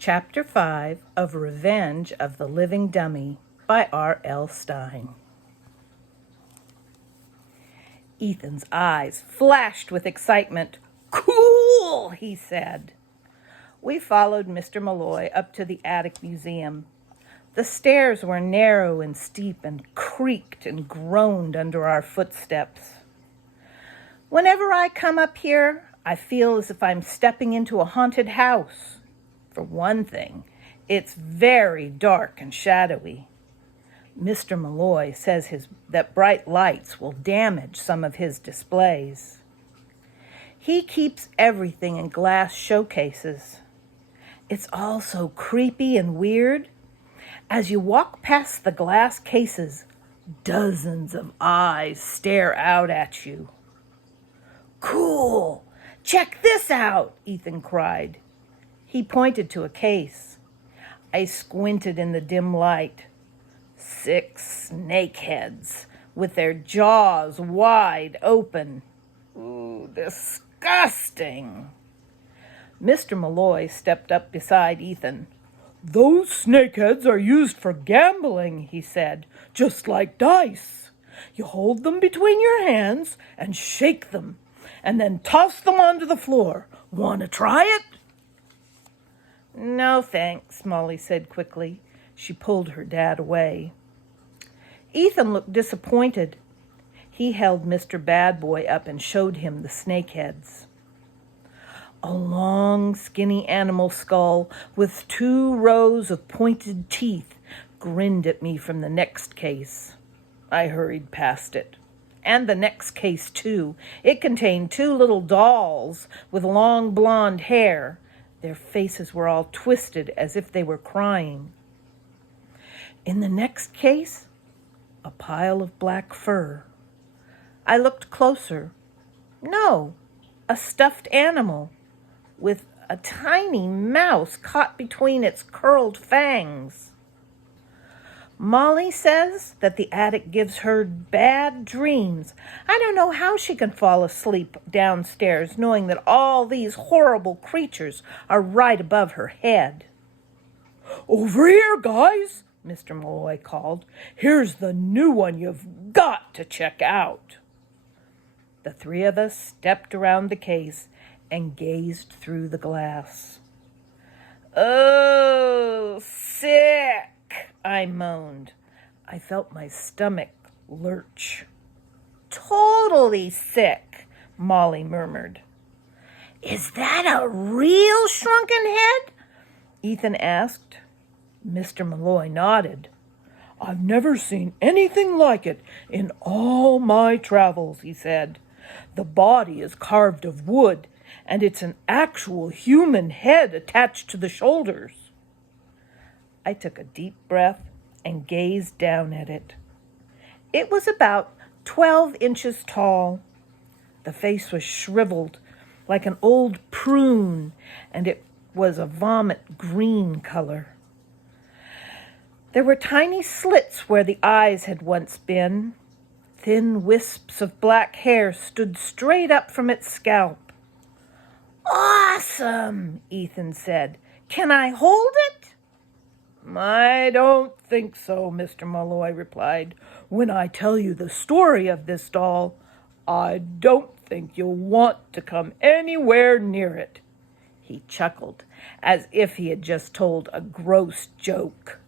Chapter 5 of Revenge of the Living Dummy by R.L. Stine. Ethan's eyes flashed with excitement. "Cool," he said. We followed Mr. Malloy up to the attic museum. The stairs were narrow and steep and creaked and groaned under our footsteps. Whenever I come up here, I feel as if I'm stepping into a haunted house. For one thing, it's very dark and shadowy. Mr. Malloy says that bright lights will damage some of his displays. He keeps everything in glass showcases. It's all so creepy and weird. As you walk past the glass cases, dozens of eyes stare out at you. "Cool! Check this out!" Ethan cried. He pointed to a case. I squinted in the dim light. 6 snake heads with their jaws wide open. Ooh, disgusting. Mr. Malloy stepped up beside Ethan. "Those snakeheads are used for gambling," he said, "just like dice. You hold them between your hands and shake them, and then toss them onto the floor. Want to try it?" "No, thanks," Molly said quickly. She pulled her dad away. Ethan looked disappointed. He held Mr. Bad Boy up and showed him the snakeheads. A long, skinny animal skull with 2 rows of pointed teeth grinned at me from the next case. I hurried past it. And the next case, too. It contained 2 little dolls with long blonde hair. Their faces were all twisted as if they were crying. In the next case, a pile of black fur. I looked closer. No, a stuffed animal with a tiny mouse caught between its curled fangs. Molly says that the attic gives her bad dreams. I don't know how she can fall asleep downstairs knowing that all these horrible creatures are right above her head. "Over here, guys," Mr. Malloy called. "Here's the new one you've got to check out." The 3 of us stepped around the case and gazed through the glass. "Oh, sick," I moaned. I felt my stomach lurch. "Totally sick," Molly murmured. "Is that a real shrunken head?" Ethan asked. Mr. Malloy nodded. "I've never seen anything like it in all my travels," he said. "The body is carved of wood, and it's an actual human head attached to the shoulders." I took a deep breath and gazed down at it. It was about 12 inches tall. The face was shriveled like an old prune, and it was a vomit green color. There were tiny slits where the eyes had once been. Thin wisps of black hair stood straight up from its scalp. "Awesome," Ethan said. "Can I hold it?" "I don't think so," Mr. Malloy replied. "When I tell you the story of this doll, I don't think you'll want to come anywhere near it." He chuckled, as if he had just told a gross joke.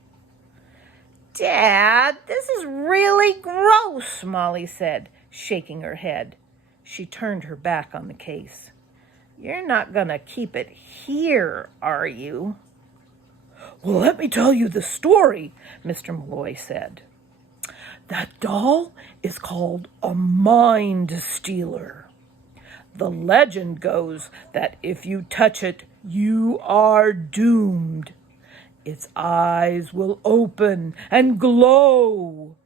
"Dad, this is really gross," Molly said, shaking her head. She turned her back on the case. "You're not going to keep it here, are you?" "Well, let me tell you the story," Mr. Malloy said. "That doll is called a mind stealer. The legend goes that if you touch it, you are doomed. Its eyes will open and glow.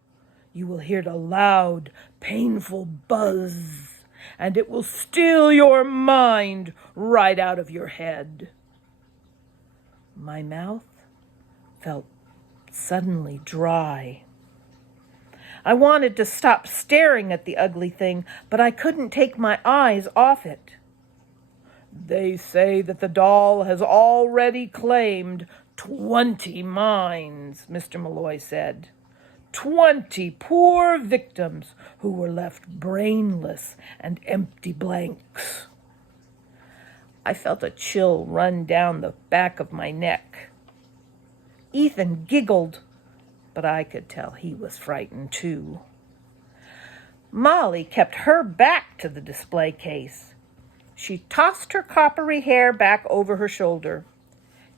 You will hear the loud, painful buzz, and it will steal your mind right out of your head." My mouth felt suddenly dry. I wanted to stop staring at the ugly thing, but I couldn't take my eyes off it. They say that the doll has already claimed 20 minds, Mr. Malloy said. 20 poor victims who were left brainless and empty blanks. I felt a chill run down the back of my neck. Ethan giggled, but I could tell he was frightened too. Molly kept her back to the display case. She tossed her coppery hair back over her shoulder.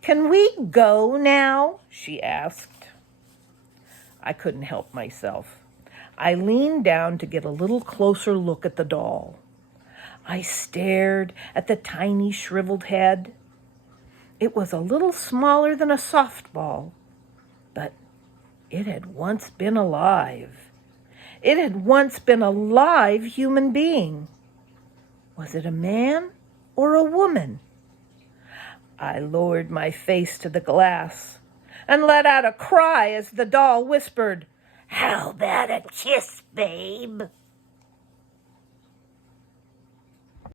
"Can we go now?" she asked. I couldn't help myself. I leaned down to get a little closer look at the doll. I stared at the tiny shriveled head. It was a little smaller than a softball, but it had once been alive. It had once been a live human being. Was it a man or a woman? I lowered my face to the glass and let out a cry as the doll whispered, "How about a kiss, babe?"